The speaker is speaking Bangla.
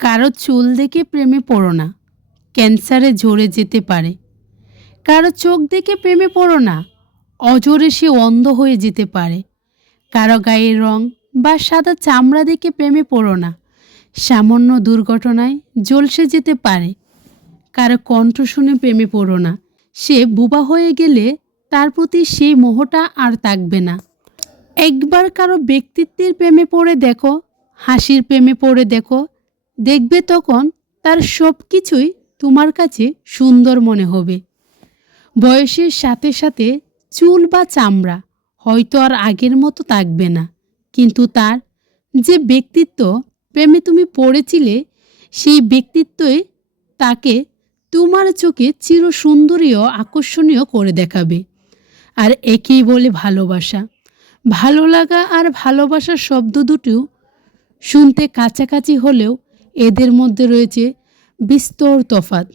কারো চুল দেখে প্রেমে পড়ো না, ক্যান্সারে ঝরে যেতে পারে। কারো চোখ দেখে প্রেমে পড়ো না, অজরে সে অন্ধ হয়ে যেতে পারে। কারো গায়ের রং বা সাদা চামড়া দেখে প্রেমে পড়ো না, সামান্য দুর্ঘটনায় ঝলসে যেতে পারে। কারো কণ্ঠ শুনে প্রেমে পড়ো না, সে বোবা হয়ে গেলে তার প্রতি সেই মোহটা আর থাকবে না। একবার কারো ব্যক্তিত্বের প্রেমে পড়ে দেখো, হাসির প্রেমে পড়ে দেখো, দেখবে তখন তার সব কিছুই তোমার কাছে সুন্দর মনে হবে। বয়সের সাথে সাথে চুল বা চামড়া হয়তো আর আগের মতো থাকবে না, কিন্তু তার যে ব্যক্তিত্ব প্রেমে তুমি পড়েছিলে, সেই ব্যক্তিত্বই তাকে তোমার চোখে চির সুন্দরী ও আকর্ষণীয় করে দেখাবে। আর একেই বলে ভালোবাসা। ভালো লাগা আর ভালোবাসার শব্দ দুটো শুনতে কাছাকাছি হলেও এদের মধ্যে রয়েছে বিস্তর তফাৎ।